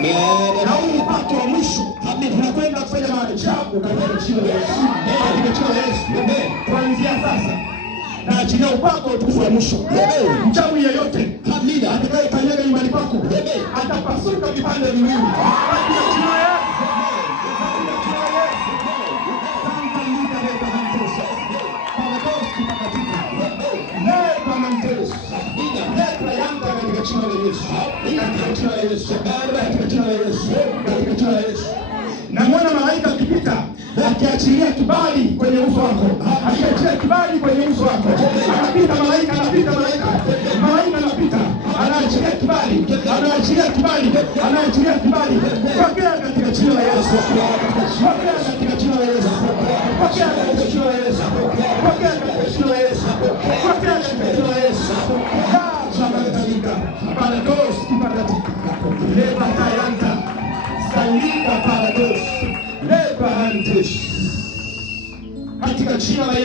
Na huu mpaka wa mwisho unakwenda kufanya maajabu katika jina la Yesu. Katika jina la Yesu. Kuanzia sasa naachilia upako wa utukufu wa mwisho. Mchawi yeyote atakayekanyaga nyumbani kwako atapasuka vipande viwili. Katika jina la Yesu. Namwona malaika akipita akiachilia kibali kwenye uso wako, akiachilia kibali kwenye uso wako. Anapita malaika, malaika anapita, anaachilia kibali, anaachilia kibali, anaachilia kibali. Pokea katika jina la Yesu, pokea katika jina la Yesu, pokea katika jina la Yesu, pokea katika jina la Yesu, pokea katika jina la Yesu. Parados kiparatika leba tayanta salika parados leba antes katika jina la